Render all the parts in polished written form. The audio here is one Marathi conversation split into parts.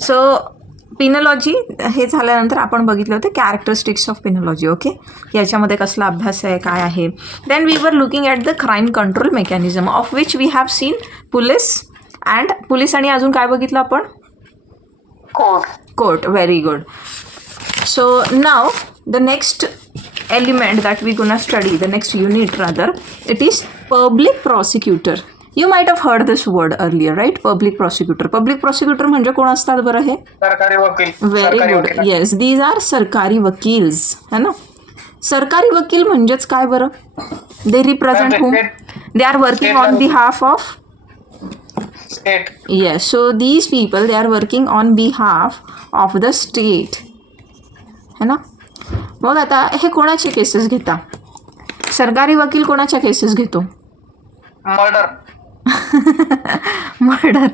सो पिनॉलॉजी हे झाल्यानंतर आपण बघितलं होतं कॅरेक्टरिस्टिक्स ऑफ पिनॉलॉजी. ओके, याच्यामध्ये कसला अभ्यास आहे, काय आहे. Then we were looking at the crime control mechanism of which we have seen police आणि अजून काय बघितलं आपण? Court. Very good. So now the next element that we're gonna study, the next unit rather, it is public prosecutor. You might have heard this word earlier, right? Public prosecutor. Public prosecutor म्हणजे कोण असतात बरं हे? सरकारी वकील. Very good. Yes, these are सरकारी वकील्स, है ना. सरकारी वकील म्हणजेच काय बरं? They represent whom? They are working on behalf of state. yes, so these people they are working on behalf of the state, है ना. मग आता हे कोणाचे केसेस घेता? सरकारी वकील कोणाच्या केसेस घेतो? मर्डर. मर्डर.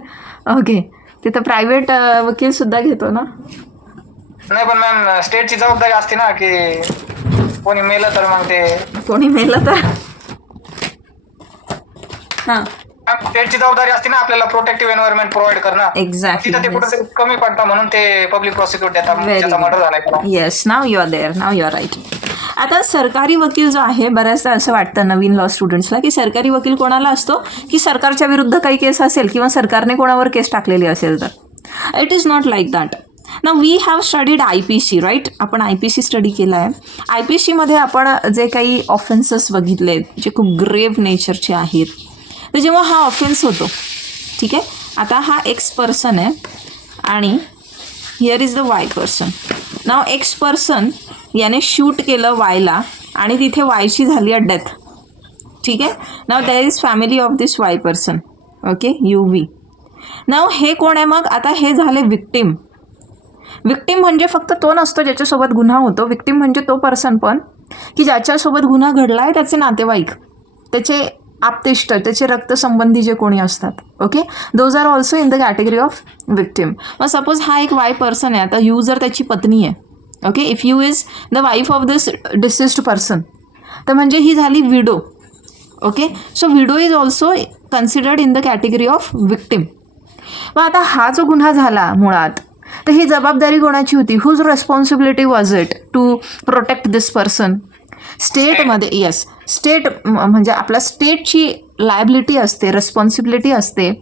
ओके, तिथं प्रायव्हेट वकील सुद्धा घेतो ना? नाही पण मॅम स्टेटची जबाबदारी असते ना की कोणी मेलं तर मग ते कोणी मेलं तर हां स्टेटची जबाबदारी असते ना आपल्याला प्रोटेक्टिव्ह एन्व्हायरमेंट प्रोव्हाइड करणं. एक्झॅक्टली. तिथं ते कुठेतरी कमी पडतं म्हणून ते पब्लिक प्रॉसिक्यूट देतात ज्याचा मर्डर झालाय. Yes, now you are there, now you are right. आता सरकारी वकील जो आहे, बऱ्याचदा असं वाटतं नवीन लॉ स्टुडंट्सला की सरकारी वकील कोणाला असतो की सरकारच्या विरुद्ध काही केस असेल किंवा सरकारने कोणावर केस टाकलेली असेल तर. It is not like that. ना we have studied IPC, right. आपण IPC स्टडी केला आहे. IPCमध्ये आपण जे काही ऑफेन्सेस बघितले जे खूप ग्रेव्ह नेचरचे आहेत, तर जेव्हा हा ऑफेन्स होतो, ठीक आहे, आता हा X पर्सन आहे आणि here is the Y person. Now X person याने शूट केलं Yला आणि तिथे Yची झाली आहे डेथ, ठीक आहे. Now there is family of this Y person. Okay, UV. Now हे कोण आहे मग? आता हे झाले विक्टिम. विक्टिम म्हणजे फक्त तो नसतो ज्याच्यासोबत गुन्हा होतो. विक्टिम म्हणजे तो पर्सन पण की ज्याच्यासोबत गुन्हा घडला आहे त्याचे नातेवाईक, त्याचे आप्तेष्ट, त्याचे रक्तसंबंधी जे कोणी असतात. Okay, those are also in the category of victim. मग सपोज हा एक Y पर्सन आहे. आता यू जर त्याची पत्नी आहे, okay, if you is the wife of this deceased person, तर म्हणजे ही झाली widow. Okay, so widow is also considered in the category of victim. मग आता हा जो गुन्हा झाला मुळात, तर ही जबाबदारी कोणाची होती? Whose responsibility was it to protect this person? स्टेटमध्ये. येस, स्टेट म्हणजे आपला स्टेटची लायबिलिटी असते, रेस्पॉन्सिबिलिटी असते.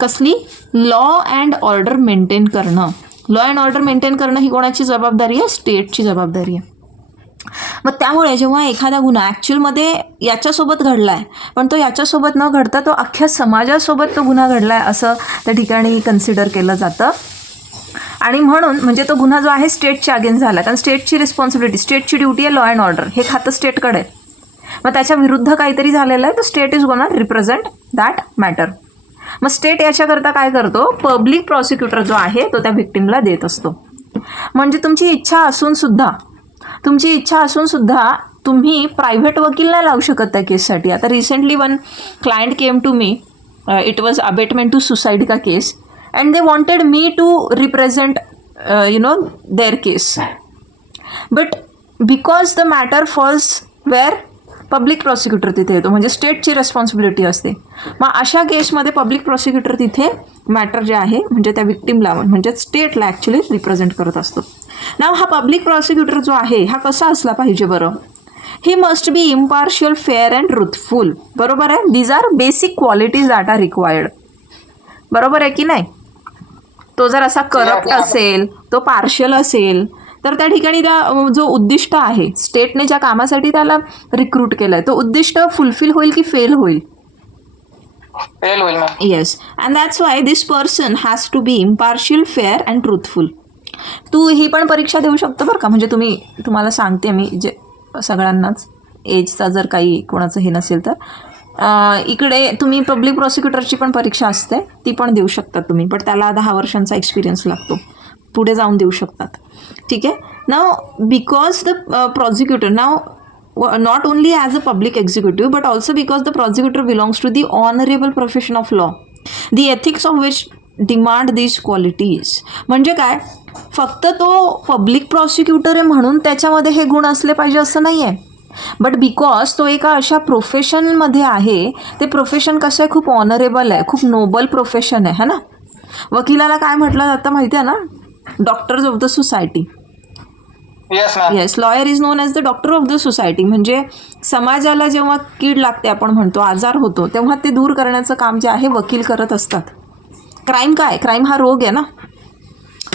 कसली? लॉ अँड ऑर्डर मेंटेन करणं. लॉ अँड ऑर्डर मेंटेन करणं ही कोणाची जबाबदारी आहे? स्टेटची जबाबदारी आहे. मग त्यामुळे जेव्हा एखादा गुन्हा ॲक्च्युअलमध्ये याच्यासोबत घडला आहे, पण तो याच्यासोबत न घडता तो अख्ख्या समाजासोबत तो गुन्हा घडला आहे असं त्या ठिकाणी कन्सिडर केलं जातं. आणि म्हणून म्हणजे तो गुन्हा जो आहे स्टेटच्या अगेन्स्ट झाला, कारण स्टेटची रिस्पॉन्सिबिलिटी, स्टेटची ड्युटी आहे लॉ अँड ऑर्डर, हे खातं स्टेटकडे आहे. मग त्याच्या विरुद्ध काहीतरी झालेलं आहे तर state is gonna represent that matter. मग स्टेट याच्याकरता काय करतो? पब्लिक प्रॉसिक्युटर जो आहे तो त्या व्हिक्टिमला देत असतो. म्हणजे तुमची इच्छा असून सुद्धा तुम्ही प्रायव्हेट वकील नाही लावू शकत त्या केससाठी. आता recently one client came to me, it was abetment to suicide का case, and they wanted me to represent their case, but because the matter falls where public prosecutor तिथे येतो, म्हणजे स्टेटची रेस्पॉन्सिबिलिटी असते. मग अशा केसमध्ये पब्लिक प्रॉसिक्युटर तिथे मॅटर जे आहे म्हणजे त्या विक्टिमला म्हणजे स्टेटला ॲक्च्युली रिप्रेझेंट करत असतो. नाव हा पब्लिक प्रॉसिक्युटर जो आहे हा कसा असला पाहिजे बरं? He must be impartial, fair and truthful. बरोबर आहे. These are basic qualities that are required. बरोबर आहे की नाही? तो जर असा करप्ट असेल, तो पार्शियल असेल, तर त्या ठिकाणी त्या जो उद्दिष्ट आहे स्टेटने ज्या कामासाठी त्याला रिक्रूट केलं आहे तो उद्दिष्ट फुलफिल होईल की फेल होईल? फेल होईल. Yes, and that's why this person has to be impartial, fair and truthful. तू ही पण परीक्षा देऊ शकतो बरं का. म्हणजे तुम्हाला सांगते मी, जे सगळ्यांनाच एजचा जर काही कोणाचं हे नसेल तर इकडे तुम्ही पब्लिक प्रॉसिक्युटरची पण परीक्षा असते, ती पण देऊ शकतात तुम्ही, पण त्याला 10 वर्षांचा एक्सपिरियन्स लागतो, पुढे जाऊन देऊ शकतात. ठीक आहे. Now because the prosecutor, now not only as a public executive but also because the prosecutor belongs to the honorable profession of law, the ethics of which demand these qualities. म्हणजे काय, फक्त तो पब्लिक प्रॉसिक्युटर आहे म्हणून त्याच्यामध्ये हे गुण असले पाहिजे असं नाही आहे, बट बिकॉज तो एका अशा प्रोफेशनमध्ये आहे, ते प्रोफेशन कसं आहे, खूप ऑनरेबल आहे, खूप नोबल प्रोफेशन आहे, है ना. वकिलाला काय म्हटलं जातं माहिती आहे ना, doctors of the society. Yes ma'am. Yes, lawyer is non as the doctor of the society. म्हणजे समाजाला जेव्हा कीड लागते, आपण म्हणतो आजार होतो, तेव्हा ते दूर करण्याचं काम जे आहे वकील करत असतात. क्राईम काय, क्राईम हा रोग आहे ना.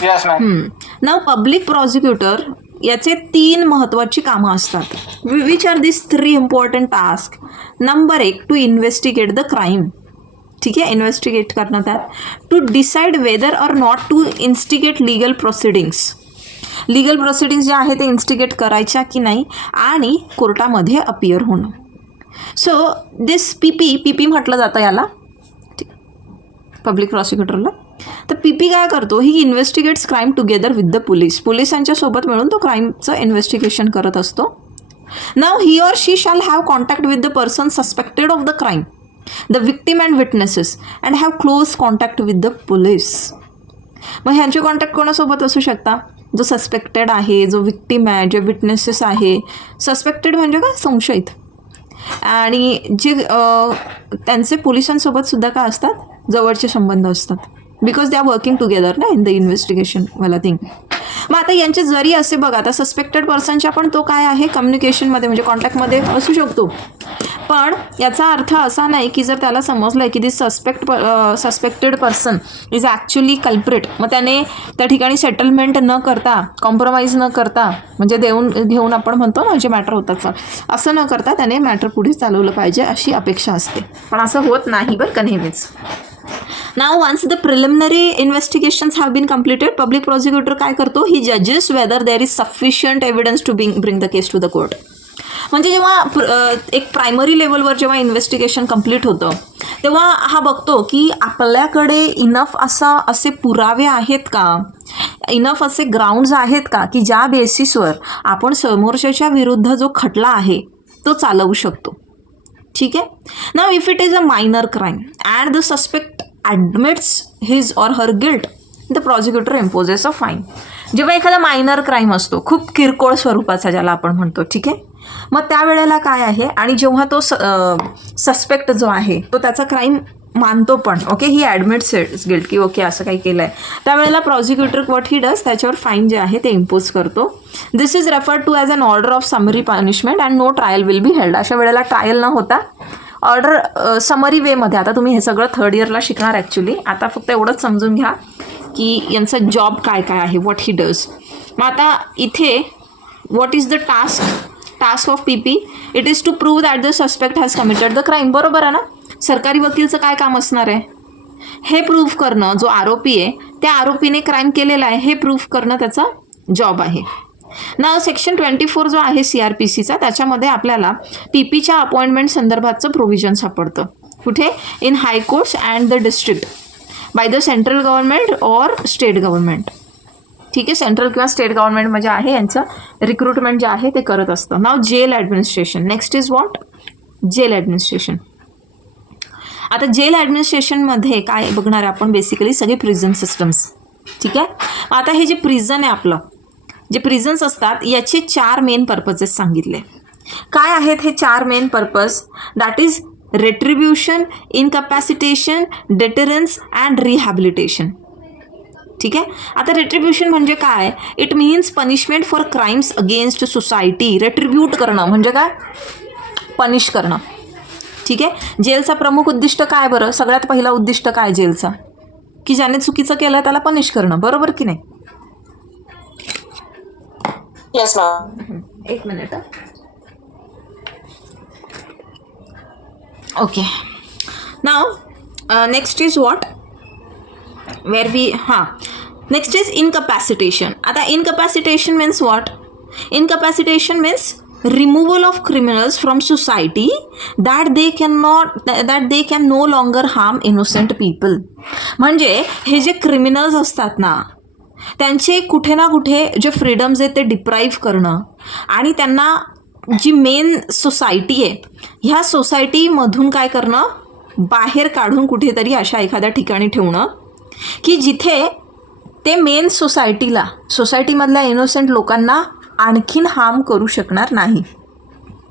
Yes ma'am. Now public prosecutor याचे 3 महत्त्वाची कामं असतात. Which are this 3 important task. Number 1, to investigate the crime. ठीक आहे, इन्व्हेस्टिगेट करणं त्यात. To decide whether or not to instigate legal proceedings. Legal proceedings जे आहे ते इन्स्टिगेट करायच्या की नाही, आणि कोर्टामध्ये अपियर होणं. सो दिस पी म्हटलं जातं याला, पब्लिक प्रॉसिक्युटरला. तर पी काय करतो, he investigates crime together with the police. पोलिसांच्या सोबत मिळून तो क्राईमचं इन्व्हेस्टिगेशन करत असतो. Now he or she shall have contact with the person suspected of the crime, the victim and witnesses, and have close contact with the police. मग ह्यांचे कॉन्टॅक्ट कोणासोबत असू शकता, जो सस्पेक्टेड आहे, जो विक्टीम आहे, जे विटनेसेस आहे. सस्पेक्टेड म्हणजे काय, संशयित. आणि जे त्यांचे पोलिसांसोबत सुद्धा काय असतात, जवळचे संबंध असतात. Because they are working together ना इन द इन्व्हेस्टिगेशन मला थिंक. मग आता यांचे जरी असे बघा, आता सस्पेक्टेड पर्सनच्या पण तो काय आहे, कम्युनिकेशनमध्ये म्हणजे कॉन्टॅक्टमध्ये असू शकतो. पण याचा अर्थ असा नाही की जर त्याला समजलं आहे की this suspected person is actually culprit, मग त्याने त्या ठिकाणी सेटलमेंट न करता, कॉम्प्रोमाइज न करता, म्हणजे देऊन घेऊन आपण म्हणतो ना जे मॅटर होतात, असं न करता त्याने मॅटर पुढे चालवलं पाहिजे अशी अपेक्षा असते. पण असं होत नाही बरं का नेहमीच. Now once the preliminary investigations have been completed, public prosecutor काय करतो, ही जजेस whether there is sufficient evidence to bring the case to the court. म्हणजे जेव्हा एक प्रायमरी लेवलवर जेव्हा इन्व्हेस्टिगेशन कंप्लीट होतं, तेव्हा हा बघतो की आपल्याकडे इनफ असे पुरावे आहेत का, इनफ असे ग्राउंड्स आहेत का, की ज्या बेसिसवर आपण समोरच्याच्या विरुद्ध जो खटला आहे तो चालवू शकतो. ठीक आहे. Now if it is a minor crime and the suspect admits his or her guilt, the prosecutor imposes a fine. जेव्हा एखादा मायनर क्राईम असतो, खूप किरकोळ स्वरूपाचा ज्याला आपण म्हणतो, ठीक आहे, मग त्यावेळेला काय आहे, आणि जेव्हा तो सस्पेक्ट जो आहे तो त्याचा क्राईम मानतो पण, okay, he admits its guilt, की ओके असं काही केलं आहे, त्यावेळेला प्रॉसिक्युटर व्हॉट ही डज, त्याच्यावर फाईन जे आहे ते इम्पोज करतो. This is referred to as an order of summary punishment and no trial will be held. अशा वेळेला ट्रायल न होता ऑर्डर समरी वेमध्ये. आता तुम्ही हे सगळं 3rd इयरला शिकणार ॲक्च्युली, आता फक्त एवढंच समजून घ्या की यांचा जॉब काय काय आहे, व्हॉट ही डज. मग आता इथे what is the task of P it is to prove that the suspect has committed the crime. बरोबर आहे ना. सरकारी वकीलचं काय काम असणार आहे, हे प्रूव्ह करणं, जो आरोपी आहे त्या आरोपीने क्राईम केलेला आहे हे प्रूव्ह करणं त्याचा जॉब आहे. ना सेक्शन 24 जो आहे CRPCचा, त्याच्यामध्ये आपल्याला पीच्या अपॉइंटमेंट संदर्भाचं प्रोव्हिजन सापडतं. कुठे, in high courts and the district by the central government or state government. ठीक आहे, सेंट्रल किंवा स्टेट गव्हर्नमेंट म्हणजे आहे यांचं रिक्रुटमेंट जे आहे ते करत असतं. Now jail administration. Next is what, jail administration. आता जेल ॲडमिनिस्ट्रेशनमध्ये काय बघणार आहे आपण, बेसिकली सगळे प्रिझन सिस्टम्स. ठीक आहे. आता हे जे प्रिझन आहे आपलं, जे प्रिझन्स असतात याचे 4 मेन पर्पजेस सांगितले. काय आहेत हे 4 main purpose, that is retribution, incapacitation, deterrence and rehabilitation. ठीक आहे. आता रेट्रिब्युशन म्हणजे काय, it means punishment for crimes against society. Retribute करणं म्हणजे काय, पनिश करणं. ठीक आहे. जेलचा प्रमुख उद्दिष्ट काय बरं, सगळ्यात पहिला उद्दिष्ट काय जेलचा, की ज्याने चुकीचं केलं त्याला पनिश करणं. बरोबर की नाही. Yes ma'am. एक minute. Okay. Now next is what, where we next is incapacitation. आता incapacitation means what, incapacitation means removal of criminals from society that they can no longer harm innocent people. म्हणजे हे जे क्रिमिनल्स असतात ना, त्यांचे कुठे ना कुठे जे फ्रीडम्स आहेत ते डिप्राईव्ह करणं, आणि त्यांना जी मेन सोसायटी आहे ह्या सोसायटीमधून काय करणं, बाहेर काढून कुठेतरी अशा एखाद्या ठिकाणी ठेवणं की जिथे ते मेन सोसायटीमधल्या इनोसेंट लोकांना आणखीन हार्म करू शकणार नाही.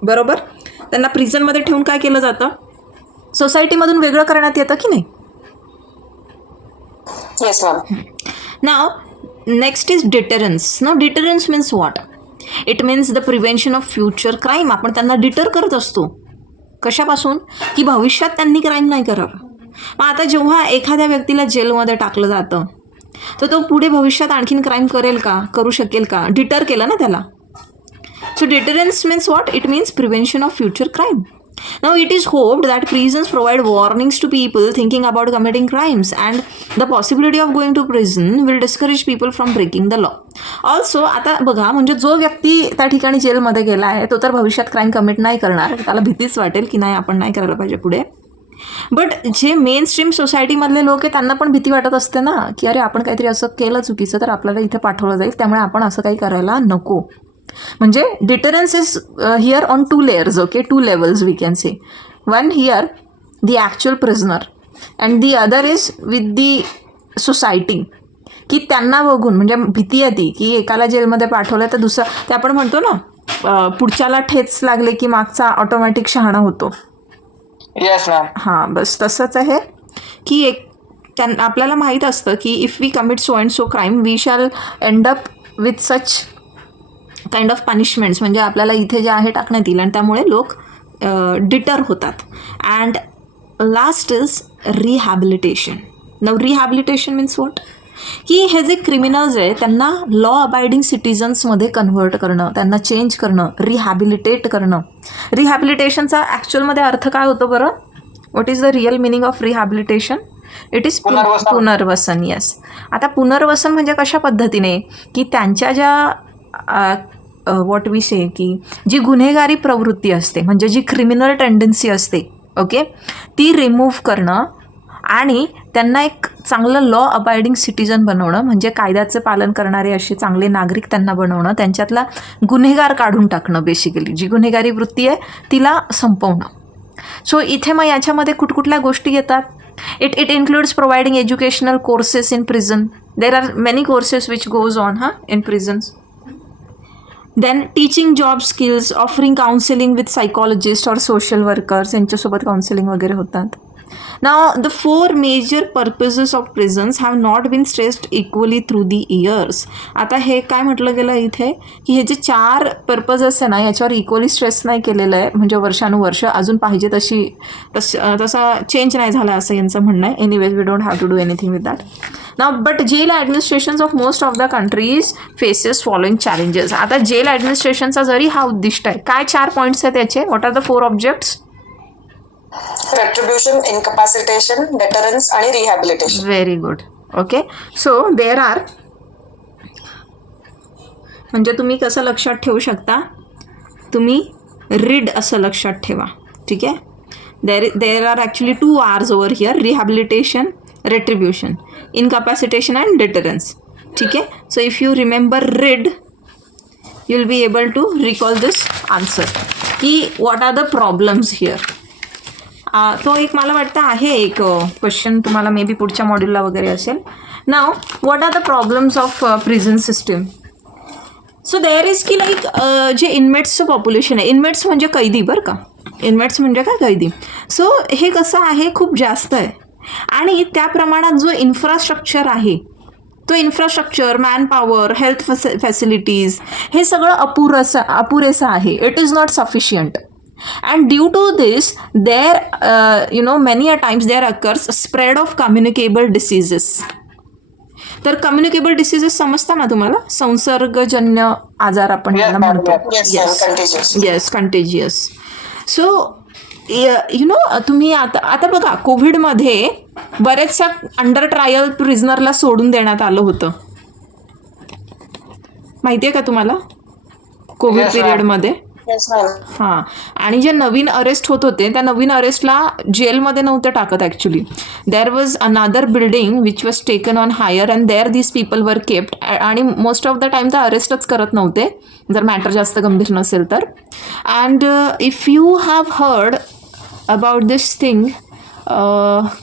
बरोबर. त्यांना प्रिझनमध्ये ठेवून काय केलं जातं, सोसायटीमधून वेगळं करण्यात येतं की नाही. Yes, ma'am. Now, next is deterrence. Now, deterrence means what? It means the prevention of future crime. आपण त्यांना डिटर करत असतो. कशापासून? की भविष्यात त्यांनी क्राईम नाही करावं. मग आता जेव्हा एखाद्या व्यक्तीला जेलमध्ये टाकलं जातं तर तो पुढे भविष्यात आणखीन क्राईम करेल का, करू शकेल का? डिटर केलं ना त्याला. So deterrence means what? It means prevention of future crime. Now it is hoped that prisons provide warnings to people thinking about committing crimes, and the possibility of going to prison will discourage people from breaking the law. Also आता बघा, म्हणजे जो व्यक्ती त्या ठिकाणी जेलमध्ये गेला आहे तो तर भविष्यात क्राईम कमिट नाही करणार, त्याला भीतीच वाटेल की नाही आपण नाही करायला पाहिजे पुढे. बट जे मेन स्ट्रीम सोसायटीमधले लोक आहे त्यांना पण भीती वाटत असते ना, की अरे आपण काहीतरी असं केलं चुकीचं तर आपल्याला इथे पाठवलं जाईल, त्यामुळे आपण असं काही करायला नको. म्हणजे deterrence is here on 2 layers, okay, 2 levels we can say. One here the actual prisoner and the other is with the society, की त्यांना बघून म्हणजे भीती येते की एकाला जेलमध्ये पाठवलं तर दुसरं, ते आपण म्हणतो ना पुढच्याला ठेच लागले की मागचा ऑटोमॅटिक शहाणा होतो. Yes ma'am. हां, बस तसंच आहे की आपल्याला माहीत असतं की if we commit so and so crime we shall end up with such kind of punishments, म्हणजे आपल्याला इथे जे आहे टाकण्यात येईल आणि त्यामुळे लोक डिटर होतात. And last is rehabilitation. नव रिहॅबिलिटेशन मीन्स वॉट? की हे जे क्रिमिनल्स आहे त्यांना लॉ अबायडिंग सिटिझन्समध्ये कन्व्हर्ट करणं, त्यांना चेंज करणं, रिहॅबिलिटेट करणं. रिहॅबिलिटेशनचा ॲक्च्युअलमध्ये अर्थ काय होतो बरं? What is the real meaning of rehabilitation? It is पुनर्वसन. येस. आता पुनर्वसन म्हणजे कशा पद्धतीने? की त्यांच्या ज्या व्हॉट वी से की जी गुन्हेगारी प्रवृत्ती असते, म्हणजे जी क्रिमिनल टेंडन्सी असते, ओके, ती रिमूव्ह करणं आणि त्यांना एक चांगलं लॉ अबायडिंग सिटिझन बनवणं, म्हणजे कायद्याचं पालन करणारे असे चांगले नागरिक त्यांना बनवणं, त्यांच्यातला गुन्हेगार काढून टाकणं, बेसिकली जी गुन्हेगारी वृत्ती आहे तिला संपवणं. सो इथे मग याच्यामध्ये कुठकुठल्या गोष्टी येतात? It includes providing educational courses in prison. There are many courses which goes on in prisons. Then teaching job skills, offering counselling with psychologist और सोशल वर्कर्स, यांच्यासोबत काउन्सिलिंग वगैरे होतात. Now, the 4 major purposes of prisons have not been stressed equally through the years. आता हे काय म्हटलं गेलं इथे की हे जे 4 पर्पजेस आहे ना याच्यावर इक्वली स्ट्रेस नाही केलेलं आहे, म्हणजे वर्षानुवर्ष अजून पाहिजे तसा चेंज नाही झाला असं यांचं म्हणणं आहे. Anyways we don't have to do anything with that. Now but jail administrations of most of the countries faces following challenges. आता जेल ॲडमिनिस्ट्रेशनचा जरी हा उद्दिष्ट आहे, काय 4 पॉईंट्स आहेत त्याचे? What are the 4 objects? Retribution, incapacitation, deterrence आणि rehabilitation. Very good. Okay, so there are, म्हणजे तुम्ही कसं लक्षात ठेवू शकता? तुम्ही रीड असं लक्षात ठेवा, ठीक आहे. There are actually 2 R's over here, rehabilitation, retribution, incapacitation and deterrence, ठीक आहे. So if you remember read you will be able to recall this answer की what are the problems here. तो एक मला वाटतं आहे एक क्वेश्चन तुम्हाला मे बी पुढच्या मॉड्यूलला वगैरे असेल. Now what are the problems of prison system? So there is की लाईक जे इनमेट्सचं पॉप्युलेशन आहे, इनमेट्स म्हणजे कैदी बरं का, इनमेट्स म्हणजे काय कैदी. सो हे कसं आहे, खूप जास्त आहे आणि त्या प्रमाणात जो इन्फ्रास्ट्रक्चर आहे तो इन्फ्रास्ट्रक्चर, मॅनपॉवर, हेल्थ फॅसिलिटीज हे सगळं अपुरेसं आहे. It is not sufficient. And due to this, many a times there occurs a spread of communicable diseases. तर कम्युनिकेबल डिसीजेस समजता ना तुम्हाला? संसर्गजन्य आजार आपण त्यांना म्हणतो. Yes, contagious. सो तुम्ही आता बघा, कोविडमध्ये बरेचशा अंडर ट्रायल प्रिझनरला सोडून देण्यात आलं होतं, माहिती आहे का तुम्हाला? कोविड पिरियडमध्ये. हां, आणि जे नवीन अरेस्ट होत होते त्या नवीन अरेस्टला जेलमध्ये नव्हते टाकत actually. There was another building which was taken on hire and there these people were kept. आणि मोस्ट ऑफ द टाईम तर अरेस्टच करत नव्हते जर मॅटर जास्त गंभीर नसेल तर. And if you have heard about this thing,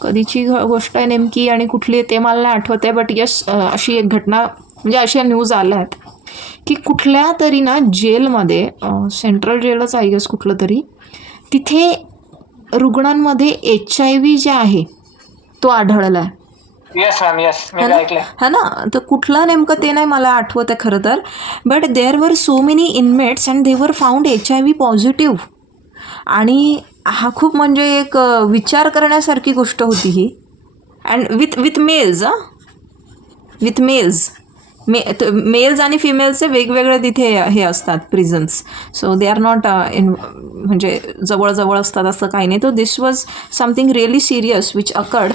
कधीची गोष्ट आहे नेमकी आणि कुठली आहे ते मला नाही आठवत आहे, बट यस अशी एक घटना, म्हणजे अशा न्यूज आल्या आहेत की कुठल्या तरी ना जेलमध्ये, सेंट्रल जेलच आहे गेस कुठलं तरी, तिथे रुग्णांमध्ये HIV जे आहे तो आढळला आहे. येस मॅम, येस, मी है ना ऐकलंय. है ना. तर कुठलं नेमकं ते नाही मला आठवत आहे खरं तर. But there were so many inmates and they were found HIV positive. आणि हा खूप म्हणजे एक विचार करण्यासारखी गोष्ट होती ही. And with males with males males आणि फिमेल्सचे वेगवेगळे तिथे हे असतात prisons. So they are not म्हणजे जवळजवळ असतात असं काही नाही. तो this was something really serious which occurred.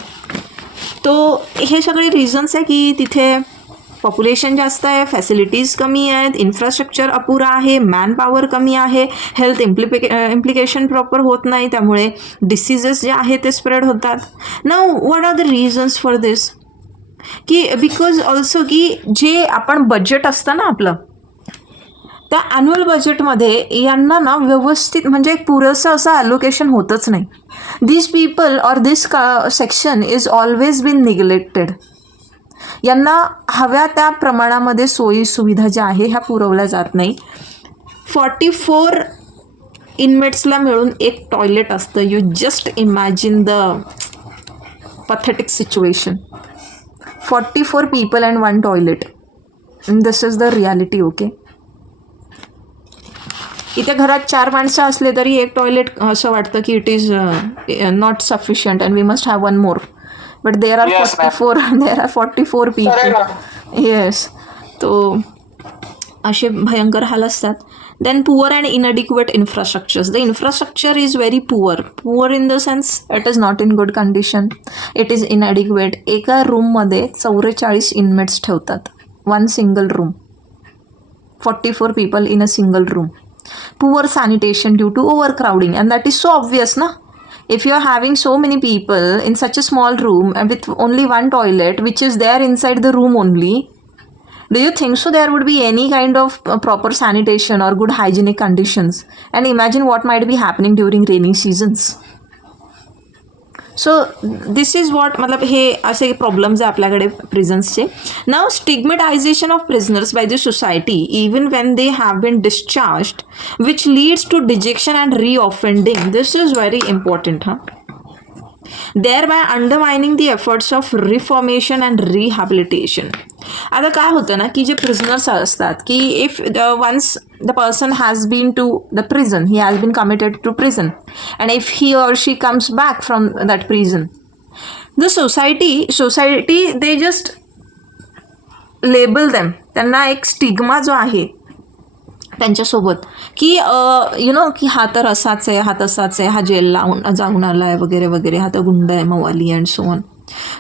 तो हे सगळे रिझन्स आहे की तिथे पॉप्युलेशन जास्त आहे, फॅसिलिटीज कमी आहेत, इन्फ्रास्ट्रक्चर अपुरा आहे, मॅन पॉवर कमी आहे, हेल्थ इम्प्लिकेशन प्रॉपर होत नाही, त्यामुळे डिसीजेस जे आहे ते स्प्रेड होतात. Now what are the reasons for this? की बिकॉज ऑल्सो की जे आपण बजेट असतं ना आपलं, त्या ॲन्युअल बजेटमध्ये यांना ना व्यवस्थित म्हणजे एक पुरेसं असं ॲलोकेशन होतच नाही. This people or this section is always been neglected. यांना हव्या त्या प्रमाणामध्ये सोयी सुविधा ज्या आहे ह्या पुरवल्या जात नाही. 44 इनमेट्सला मिळून एक टॉयलेट असतं. You just imagine the pathetic situation. 44 people and 1 toilet. And this is the reality, okay? इथे घरात 4 माणसं असले तरी एक टॉयलेट असं वाटतं की it is not sufficient and we must have 1 more. But there are Yes, ma'am. 44 Correct, people. ma'am. Yes. तो असे भयंकर हाल असतात. Then poor and inadequate infrastructures. The infrastructure is very poor in the sense it is not in good condition. It is inadequate. एका रूममध्ये 44 इनमेट्स ठेवतात. 1 single room. 44 people in a single room. Poor sanitation due to overcrowding, and that is so obvious, na? If you are having so many people in such a small room and with only 1 toilet which is there inside the room only, do you think so there would be any kind of proper sanitation or good hygienic conditions? And imagine what might be happening during rainy seasons. So this is what मतलब हे असे प्रॉब्लेम्स आहे आपल्याकडे प्रिझन्सचे. Now stigmatisation of prisoners by the society even when they have been discharged which leads to dejection and reoffending. This is very important. thereby undermining the efforts of reformation and rehabilitation. आता काय होतं ना की जे प्रिझनर्स असतात की if once the person has been to the prison, he has been committed to prison, and if he or she comes back from that prison, the society they just label them. त्यांना एक स्टिग्मा जो आहे त्यांच्यासोबत की यु नो की हा तर असाच आहे, हा तसाच आहे, हा जेलला जाऊन आला आहे वगैरे वगैरे, हा तर गुंड आहे मवाली अँड सो ऑन.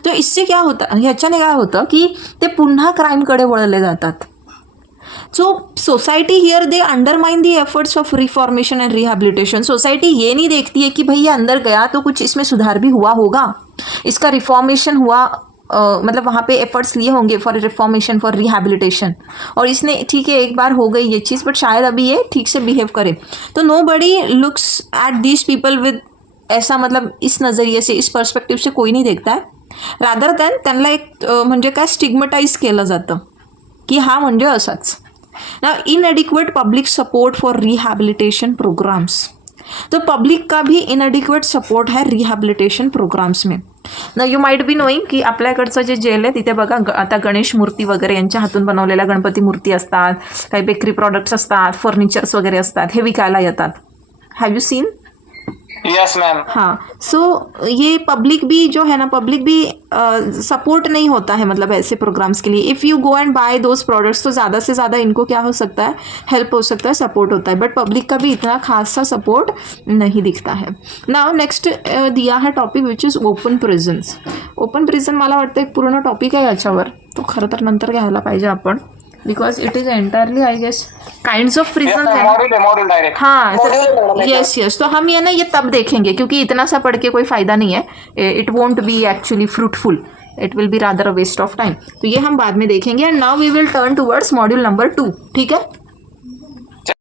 तर इससे क्या होतं, ह्याच्याने काय होतं की ते पुन्हा क्राईमकडे वळले जातात. So society here they undermine the efforts of reformation end rehabilitation. Society ये नहीं देखती है कि भाई ये अंदर गया तो कुछ इसमें सुधार भी हुआ होगा, इसका रिफॉर्मेशन हुआ, मतलब वहाँ पे एफर्ट्स लिए होंगे फॉर रिफॉर्मेशन फॉर रिहैबिलिटेशन, और इसने ठीक है एक बार हो गई ये चीज़ बट शायद अभी ये ठीक से बिहेव करे. तो nobody looks at these people with ऐसा, मतलब इस नज़रिए से, इस पर्स्पेक्टिव से कोई नहीं देखता है. रादर दॅन त्यांना एक म्हणजे काय स्टिग्मटाईज केलं जातं की हा म्हणजे असाच. ना inadequate public support for rehabilitation programmes. तो पब्लिक का भी इनएडिक्वेट सपोर्ट है रिहॅबिलिटेशन प्रोग्राम्स में. ना यू माइट बी नोईंग की आपल्याकडचं जे जेल आहे तिथे बघा आता गणेश मूर्ती वगैरे यांच्या हातून बनवलेल्या गणपती मूर्ती असतात, काही बेकरी प्रॉडक्ट्स असतात, फर्निचर्स वगैरे असतात, हे विकायला येतात. Have you seen? Yes ma'am. हाँ. सो ये पब्लिक भी जो है ना, पब्लिक भी सपोर्ट नहीं होता है मतलब ऐसे प्रोग्राम्स के लिए. If you go and buy those products तो ज़्यादा से ज़्यादा इनको क्या हो सकता है, हेल्प हो सकता है, सपोर्ट होता है, बट पब्लिक का भी इतना खास सा सपोर्ट नहीं दिखता है. नाउ नेक्स्ट दिया है topic which is open prisons. Open prison मला वाटतं एक पूर्ण टॉपिक आहे याच्यावर, तो खरं तर नंतर घ्यायला पाहिजे आपण, because it is entirely I guess kinds of prison. Module direct. हाँ, यस. तो हम ये ना ये तब देखेंगे क्योंकि इतना सा पढ़ के कोई फ़ायदा नहीं है. It won't be actually fruitful, it will be rather a waste of time. तो ये हम बाद में देखेंगे. And now we will turn towards module number 2. ठीक है.